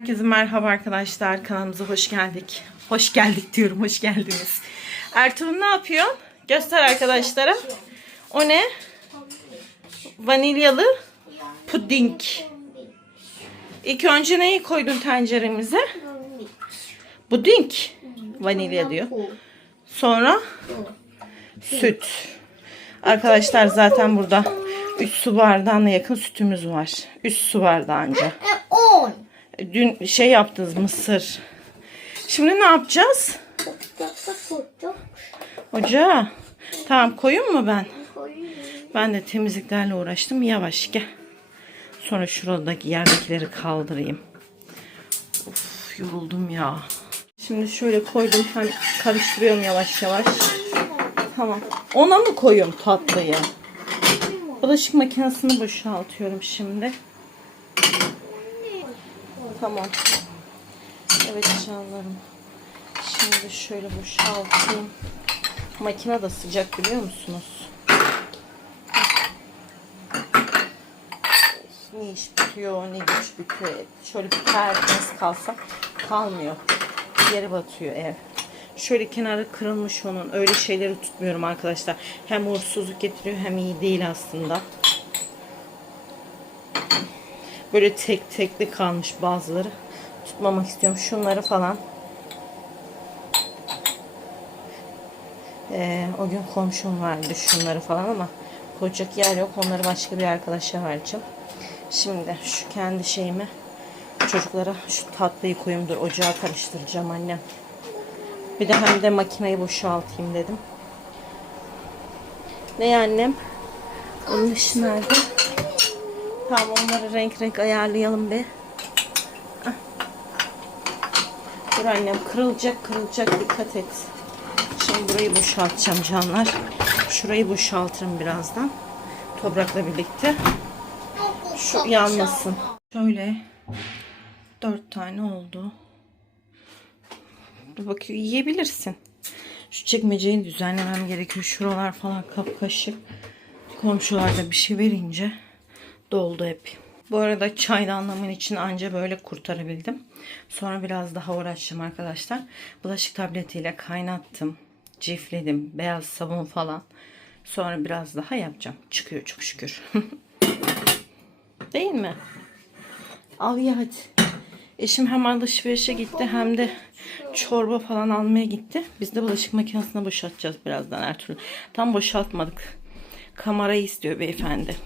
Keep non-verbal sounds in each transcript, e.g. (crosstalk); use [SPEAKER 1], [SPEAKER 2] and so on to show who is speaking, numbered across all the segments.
[SPEAKER 1] Herkese merhaba arkadaşlar. Kanalımıza hoş geldik. Hoş geldik diyorum. Hoş geldiniz. Ertuğrul ne yapıyorsun? Göster arkadaşlara. O ne? Vanilyalı puding. İlk önce neyi koydun tenceremize? Puding. Vanilya diyor. Sonra süt. Arkadaşlar zaten burada 3 su bardağına yakın sütümüz var. 3 su bardağınca.
[SPEAKER 2] 10.
[SPEAKER 1] Dün şey yaptınız mısır. Şimdi ne yapacağız? Ocağa. Tamam koyun mu ben? Ben de temizliklerle uğraştım. Yavaş gel. Sonra şuradaki yerdekileri kaldırayım. Of yoruldum ya. Şimdi şöyle koydum. Hani karıştırıyorum yavaş yavaş. Tamam. Ona mı koyuyorum tatlıyı? Bulaşık makinesini boşaltıyorum şimdi. Tamam. Evet canlarım. Şimdi şöyle boşaltayım. Makine de sıcak biliyor musunuz? Ne iş bitiyor, ne güç bitiyor. Şöyle bir tertemiz kalsa kalmıyor. Yere batıyor ev. Şöyle kenarı kırılmış onun. Öyle şeyleri tutmuyorum arkadaşlar. Hem uğursuzluk getiriyor hem iyi değil aslında. Böyle tek tekli kalmış bazıları. Tutmamak istiyorum. Şunları falan. Ee, o gün komşum vardı şunları falan ama koyacak yer yok. Onları başka bir arkadaşa vereceğim. Şimdi şu kendi şeyimi çocuklara şu tatlıyı koyayım. Dur ocağa karıştıracağım annem. Bir de hem de makineyi boşaltayım dedim. Ne annem? Onun nerede? Tamam onları renk renk ayarlayalım bir. Ah. Dur annem kırılacak kırılacak dikkat et. Şimdi burayı boşaltacağım canlar. Şurayı boşaltırım birazdan. Toprakla birlikte. Şu yanmasın. Şöyle dört tane oldu. Dur bakıyor yiyebilirsin. Şu çekmeceyi düzenlemem gerekiyor. Şuralar falan kapkaşık. Komşularda bir şey verince doldu hep. Bu arada çaydanlığımın için anca böyle kurtarabildim. Sonra biraz daha uğraşacağım arkadaşlar. Bulaşık tabletiyle kaynattım. Cifledim. Beyaz sabun falan. Sonra biraz daha yapacağım. Çıkıyor çok şükür. (laughs) Değil mi? Al ye hadi. Eşim hem alışverişe gitti hem de çorba falan almaya gitti. Biz de bulaşık makinesine boşaltacağız birazdan Ertuğrul. Tam boşaltmadık. Kamerayı istiyor beyefendi.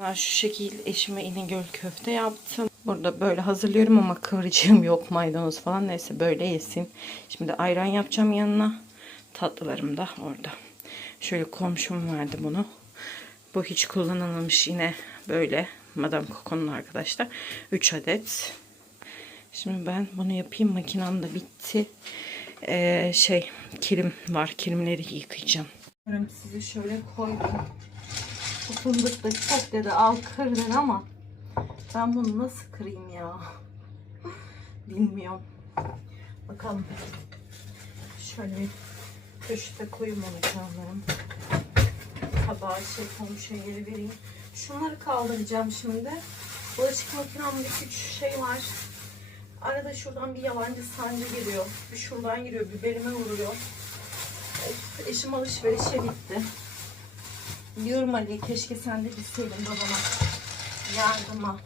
[SPEAKER 1] Ben şu şekil eşime İnegöl köfte yaptım. Burada böyle hazırlıyorum ama kıvırcığım yok maydanoz falan. Neyse böyle yesin. Şimdi ayran yapacağım yanına. Tatlılarım da orada. Şöyle komşum verdi bunu. Bu hiç kullanılmamış yine böyle Madame Coco'nun arkadaşlar. 3 adet. Şimdi ben bunu yapayım. Makinem de bitti. Ee, şey kilim var. Kilimleri yıkayacağım. Sizi şöyle koydum. Bu fındık da çok dedi al kır dedi ama ben bunu nasıl kırayım ya? Bilmiyorum. Bakalım. Şöyle bir köşete koyayım onu canlarım. Tabağa şey komşuya geri vereyim. Şunları kaldıracağım şimdi. Bulaşık makinemde küçük şey var. Arada şuradan bir yabancı sancı giriyor. Bir şuradan giriyor. Bir belime vuruyor. Eşim alışverişe gitti. Diyorum Ali keşke sen de gitseydin babama yardıma.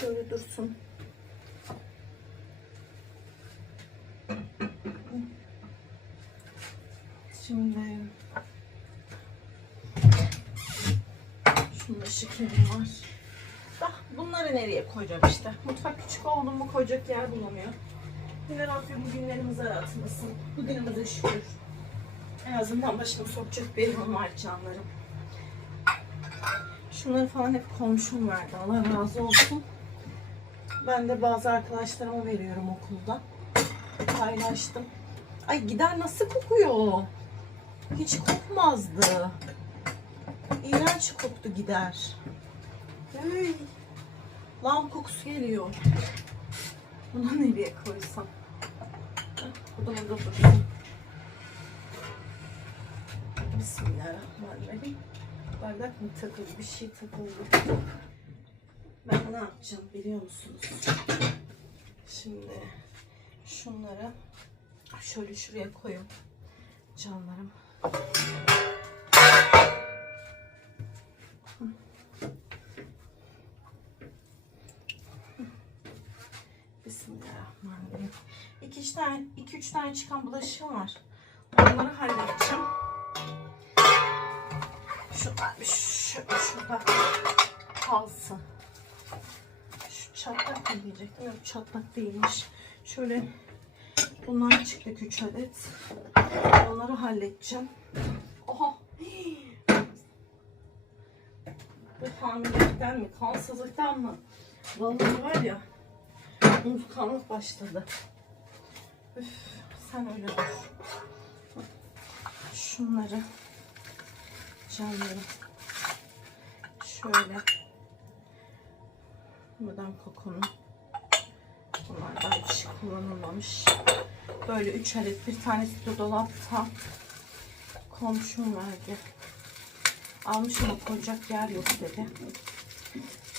[SPEAKER 1] Şöyle dursun. Şimdi şunda şekerim var. Bunları nereye koyacağım işte. Mutfak küçük oldu mu koyacak yer bulamıyor. Yine Rabbim bugünlerimizi aratmasın. Bugünümüze şükür. En azından başımı sokacak bir yerim var canlarım. Şunları falan hep komşum verdi. Allah razı olsun. Ben de bazı arkadaşlarıma veriyorum okulda. Paylaştım. Ay gider nasıl kokuyor? Hiç kokmazdı. İğrenç koktu gider. Hey. Lan kokusu geliyor. Bunu nereye koysam? Odama da dursun. Bismillahirrahmanirrahim. Bardak mı takıldı? Bir şey takıldı. Ben ne yapacağım biliyor musunuz? Şimdi şunları şöyle şuraya koyayım canlarım. Tane, iki üç tane çıkan bulaşığım var. Onları halledeceğim. Bir şu, şurada kalsın. Şu çatlak mı diyecektim? Yok çatlak değilmiş. Şöyle bunlar çıktı 3 adet. Onları halledeceğim. Oha. Bu hamilelikten mi? Kansızlıktan mı? Vallahi var ya unutkanlık başladı. Üf, sen öyle dur. Şunları canlarım. Şöyle. Buradan kokonu bunlar da hiç kullanılmamış. Böyle üç adet bir tanesi de dolapta. Komşum verdi. Almış ama koyacak yer yok dedi.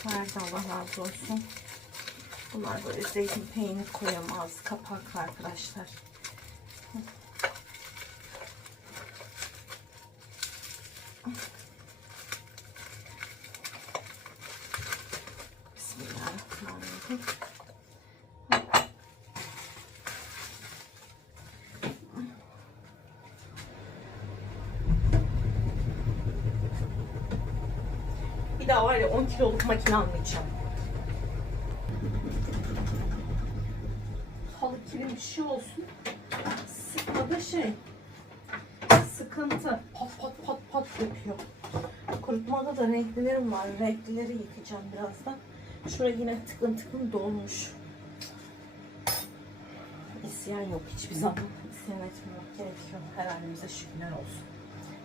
[SPEAKER 1] Verdi Allah razı olsun bunlar böyle zeytin peynir koyamaz kapaklı arkadaşlar Bismillahirrahmanirrahim. Bir daha var ya 10 kiloluk makine almayacağım. Halı kilim bir şey olsun. Sıkmada şey. Sıkıntı. Pat pat pat pat yapıyor. Kurutmada da renklilerim var. Renklileri yıkayacağım birazdan. Şuraya yine tıkın tıkın dolmuş. İsyan yok hiçbir zaman. İsyan etmemek gerekiyor. Her halimize şükürler olsun.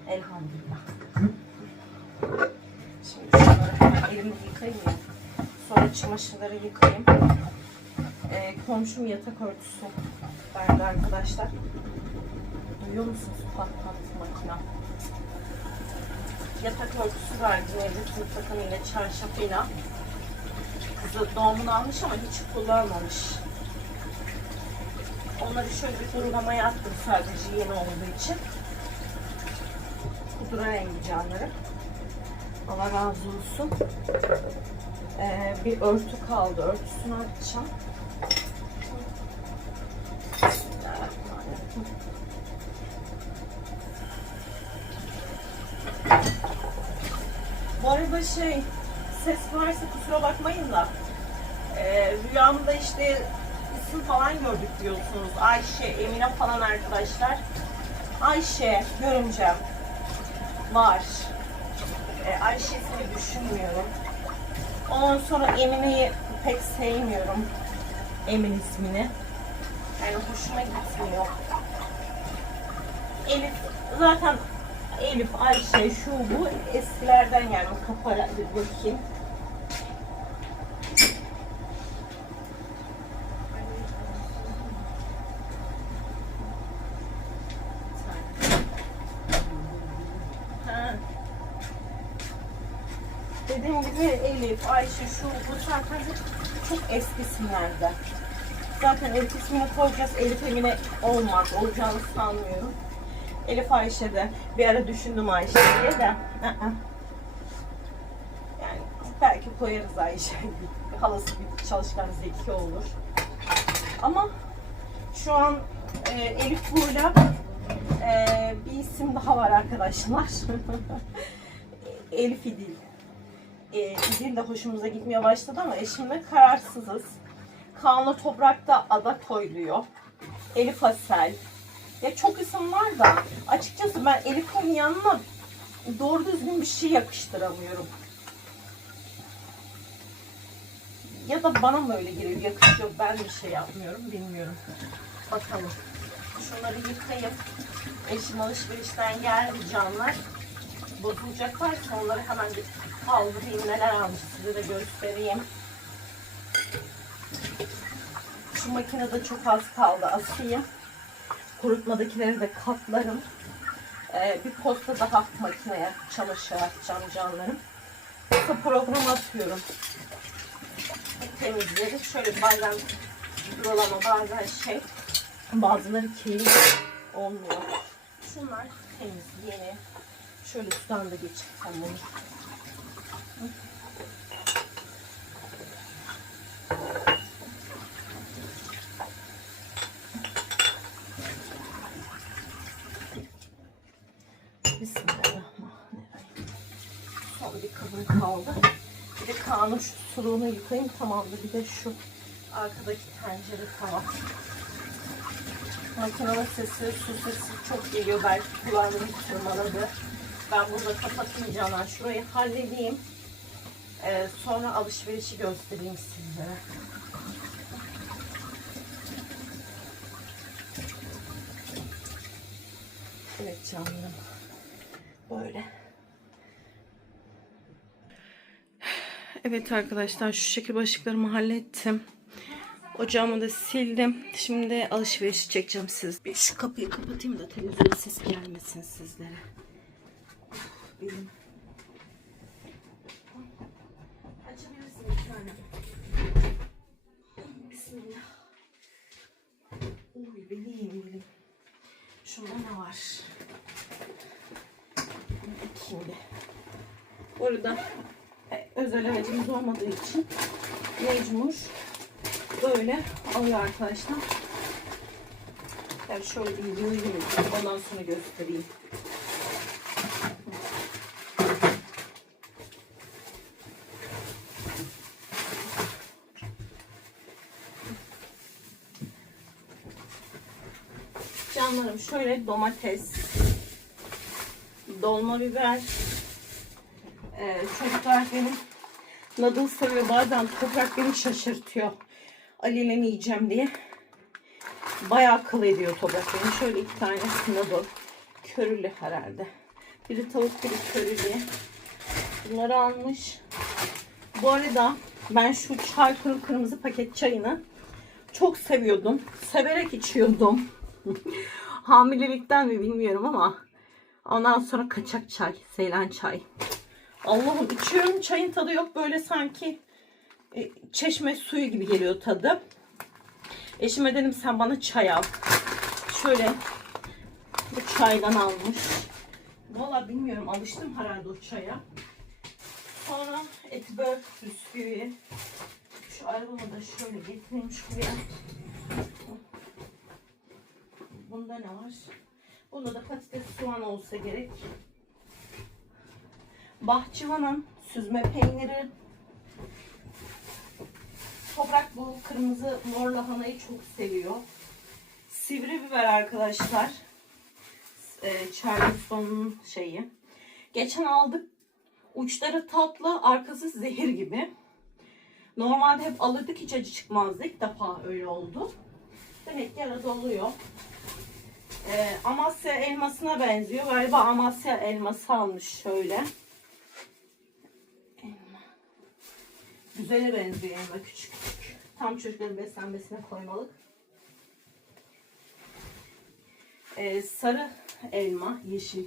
[SPEAKER 1] Elhamdülillah. Şimdi şunları elimi yıkayayım ya. Sonra çamaşırları yıkayayım. Komşum yatak örtüsü verdi arkadaşlar. Duyuyor musunuz? Pat pat makina. Yatak örtüsü verdi. Nevresim takımıyla, çarşafıyla. Kızı doğumunu almış ama hiç kullanmamış. Onları şöyle bir kurulamaya attım sadece yeni olduğu için. Kudura rengi. Allah razı olsun. Ee, bir örtü kaldı. Örtüsünü açacağım. Bismillahirrahmanirrahim. Bu arada şey ses varsa kusura bakmayın da e, rüyamda işte isim falan gördük diyorsunuz. Ayşe, Emine falan arkadaşlar. Ayşe, görümcem var. E, Ayşe ismini düşünmüyorum. Ondan sonra Emine'yi pek sevmiyorum. Emin ismini. Yani hoşuma gitmiyor. Elif zaten Elif, Ayşe, şu bu eskilerden gelme kapara bir bakayım. Dediğim gibi Elif, Ayşe, şu bu zaten çok eski isimlerden. Zaten Elif ismini koyacağız. Elif Emine olmaz. Olacağını sanmıyorum. Elif Ayşe de bir ara düşündüm Ayşe diye de. Yani belki koyarız Ayşe. Halası bir çalışkan zeki olur. Ama şu an e, Elif Buğla e, bir isim daha var arkadaşlar. (laughs) Elif İdil. E, İdil de hoşumuza gitmeye başladı ama eşimle kararsızız. Kaan'la Toprak'ta ada koyuluyor. Elif Asel. Ya çok isim var da açıkçası ben Elif'in yanına doğru düzgün bir şey yakıştıramıyorum. Ya da bana mı öyle geliyor, yakışıyor, ben bir şey yapmıyorum, bilmiyorum. Bakalım. Şunları yıkayıp eşim alışverişten geldi canlar. Bozulacak varsa onları hemen bir kaldırayım. Neler almış size de göstereyim. Şu makinede çok az kaldı asayım. Kurutmadakileri de katlarım. Ee, bir posta daha makineye çamaşır atacağım canlarım. Posta programı atıyorum. Temizleri. Şöyle bazen duralama bazen şey. Bazıları kirli olmuyor. Şunlar temiz, yeni. Şöyle sudan da geçireceğim bunu. Bismillahirrahmanirrahim. Son bir kabım kaldı. Bir de Suluğunu yıkayayım tamamdır. Bir de şu arkadaki tencere tava. Makinenin sesi, su sesi çok geliyor. Belki kulağımı tırmaladı. Ben burada kapatayım Canan. Şurayı halledeyim. Ee, sonra alışverişi göstereyim sizlere. Evet canlarım. Böyle. Evet arkadaşlar şu şekil başlıklarımı hallettim. Ocağımı da sildim. Şimdi alışveriş çekeceğim siz. Bir şu kapıyı kapatayım da televizyon ses gelmesin sizlere. Benim. Açabilirsin bir. Bismillah. Uy benim benim. Şunda ne var? Şimdi. Orada e, özel aracımız olmadığı için mecbur böyle alıyor arkadaşlar. Yani şöyle bir yığayım ondan sonra göstereyim. Canlarım şöyle domates, dolma biber, çocuklar benim noodle seviyor. Bazen toprak beni şaşırtıyor. Mi yiyeceğim diye. Bayağı akıl ediyor toprak beni. Şöyle iki tane noodle. Körülü herhalde. Biri tavuk biri körülü. Bunları almış. Bu arada ben şu çay kuru kırmızı paket çayını çok seviyordum. Severek içiyordum. (laughs) Hamilelikten mi bilmiyorum ama ondan sonra kaçak çay, seylan çay. Allah'ım içiyorum çayın tadı yok böyle sanki e, çeşme suyu gibi geliyor tadı. Eşime dedim sen bana çay al. Şöyle bu çaydan almış. Valla bilmiyorum alıştım herhalde o çaya. Sonra etibör bisküvi. Şu arabamı da şöyle getireyim şuraya. Bunda ne var? Bunda da patates soğan olsa gerek. Bahçıvanın süzme peyniri. Toprak bu kırmızı mor lahanayı çok seviyor. Sivri biber arkadaşlar. Ee, Charleston'un şeyi. Geçen aldık. Uçları tatlı, arkası zehir gibi. Normalde hep alırdık hiç acı çıkmazdı. İlk defa öyle oldu. Demek ki arada oluyor. Ee, Amasya elmasına benziyor. Galiba Amasya elması almış şöyle. Güzele benziyor elma küçük küçük. Tam çocukların beslenmesine koymalık. Ee, sarı elma, yeşil.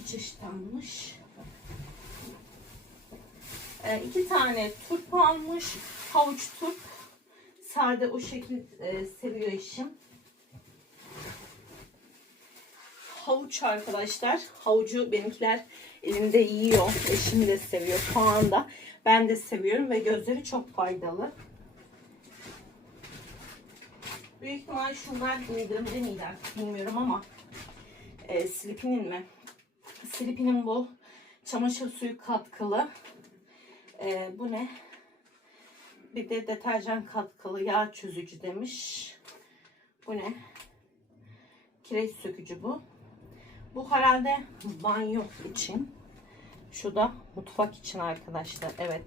[SPEAKER 1] İki çeşit almış. Ee, iki tane turp almış. Havuç turp. Sade o şekil e, seviyor eşim. Havuç arkadaşlar. Havucu benimkiler elimde yiyor. Eşim de seviyor. Soğan da. Ben de seviyorum ve gözleri çok faydalı. Büyük ihtimal şunlar indirimde miydi artık bilmiyorum ama e, Sleepy'nin mi? Sleepy'nin bu çamaşır suyu katkılı. E, bu ne? Bir de deterjan katkılı yağ çözücü demiş. Bu ne? Kireç sökücü bu. Bu herhalde banyo için. Şu da mutfak için arkadaşlar. Evet.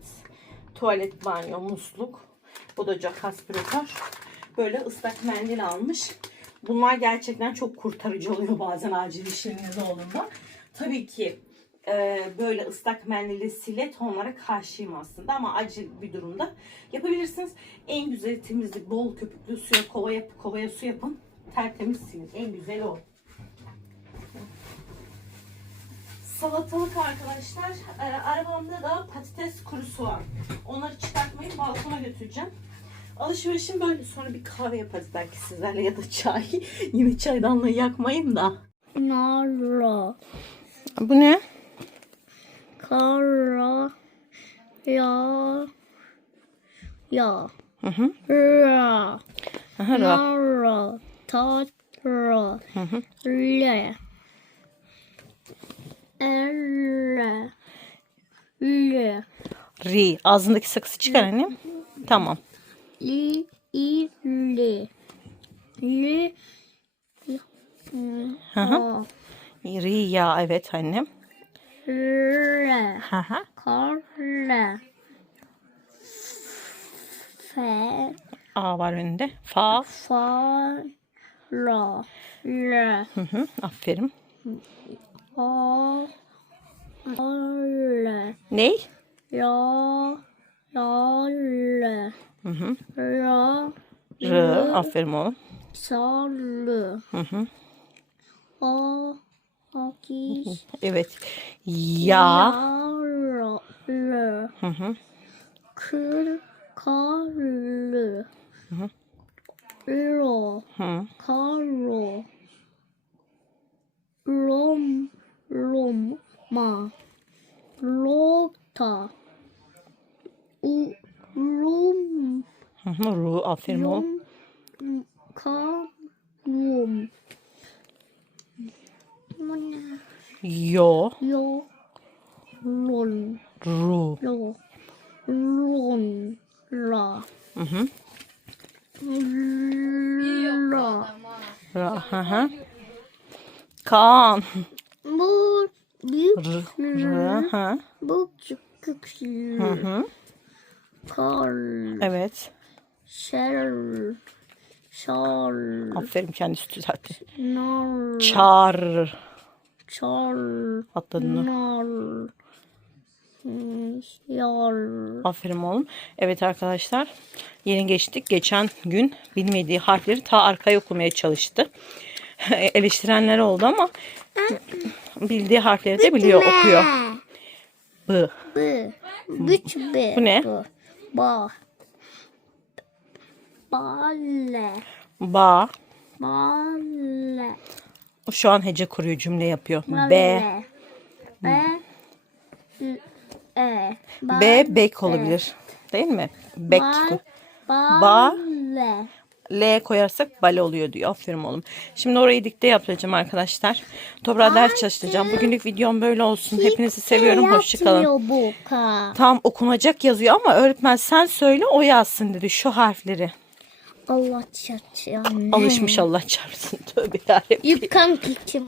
[SPEAKER 1] Tuvalet, banyo, musluk. Bu da Jack aspiratör. Böyle ıslak mendil almış. Bunlar gerçekten çok kurtarıcı oluyor bazen acil işleriniz olduğunda. Tabii ki e, böyle ıslak mendili silet onlara karşıyım aslında ama acil bir durumda yapabilirsiniz. En güzel temizlik bol köpüklü suya kova yap, kovaya su yapın. Tertemiz silin. En güzel o. salatalık arkadaşlar. Ee, arabamda da patates kurusu var. Onları çıkartmayı balkona götüreceğim. Alışverişim böyle. Sonra bir kahve yaparız belki sizlerle ya da çay. (laughs) Yine çaydanlığı yakmayın da.
[SPEAKER 2] Nara.
[SPEAKER 1] Bu ne?
[SPEAKER 2] Kara. Ya. Ya.
[SPEAKER 1] Hı hı.
[SPEAKER 2] Ra.
[SPEAKER 1] Aha, ra.
[SPEAKER 2] Nara. Tatra.
[SPEAKER 1] Hı hı.
[SPEAKER 2] Le. Elle. Le.
[SPEAKER 1] Ri. Ağzındaki sakızı çıkar annem. Tamam.
[SPEAKER 2] Li. I. Le. Le.
[SPEAKER 1] Hı hı. Ri ya evet annem.
[SPEAKER 2] Re.
[SPEAKER 1] Hı hı.
[SPEAKER 2] Kara. Fe.
[SPEAKER 1] A var önünde. Fa.
[SPEAKER 2] Fa. La. Le.
[SPEAKER 1] Hı hı. Aferin. Ney?
[SPEAKER 2] Ya. Ya. Le.
[SPEAKER 1] Hı hı.
[SPEAKER 2] Ra.
[SPEAKER 1] R. Aferin oğlum.
[SPEAKER 2] Sa. Le.
[SPEAKER 1] Hı hı.
[SPEAKER 2] A. Aki.
[SPEAKER 1] Evet. Ya.
[SPEAKER 2] Ya. Ra. Le.
[SPEAKER 1] Hı hı.
[SPEAKER 2] Kır. Karlı.
[SPEAKER 1] hı.
[SPEAKER 2] Ro.
[SPEAKER 1] Hı.
[SPEAKER 2] Karo. Rom. Rom. Ma. Lota. U. Rum.
[SPEAKER 1] Ru. Aferin oğlum.
[SPEAKER 2] Rum. Ka. Rum. Bu ne?
[SPEAKER 1] Yo.
[SPEAKER 2] Yo. Lon.
[SPEAKER 1] Ru.
[SPEAKER 2] Lo. Lon. La.
[SPEAKER 1] Hı hı.
[SPEAKER 2] La.
[SPEAKER 1] Ra. Hı hı. Kaan.
[SPEAKER 2] Bu büyük
[SPEAKER 1] R. R. Hı.
[SPEAKER 2] bu küçük
[SPEAKER 1] Hı hı.
[SPEAKER 2] kar
[SPEAKER 1] Evet.
[SPEAKER 2] şer şal
[SPEAKER 1] Aferin kendisi düzeltti.
[SPEAKER 2] nar
[SPEAKER 1] Çar.
[SPEAKER 2] çal
[SPEAKER 1] Atladın
[SPEAKER 2] nar yar
[SPEAKER 1] Aferin oğlum. Evet arkadaşlar. Yeni geçtik. Geçen gün bilmediği harfleri ta arkaya okumaya çalıştı. (laughs) Eleştirenler oldu ama bildiği harfleri de biliyor okuyor. B.
[SPEAKER 2] B güç B
[SPEAKER 1] Bu ne?
[SPEAKER 2] ba bale
[SPEAKER 1] Ba.
[SPEAKER 2] bale
[SPEAKER 1] Şu an hece kuruyor cümle yapıyor. B.
[SPEAKER 2] B E
[SPEAKER 1] B bek olabilir. Değil mi? Bek.
[SPEAKER 2] Ba
[SPEAKER 1] Ba. L koyarsak bale oluyor diyor. Aferin oğlum. Şimdi orayı dikte yapacağım arkadaşlar. Toprağa ders çalıştıracağım. Bugünlük videom böyle olsun. Hepinizi seviyorum. Hoşçakalın. Tam okunacak yazıyor ama öğretmen sen söyle o yazsın dedi şu harfleri.
[SPEAKER 2] Allah çarpsın.
[SPEAKER 1] Alışmış Allah çarpsın. (laughs) Tövbe yarabbim.
[SPEAKER 2] You him.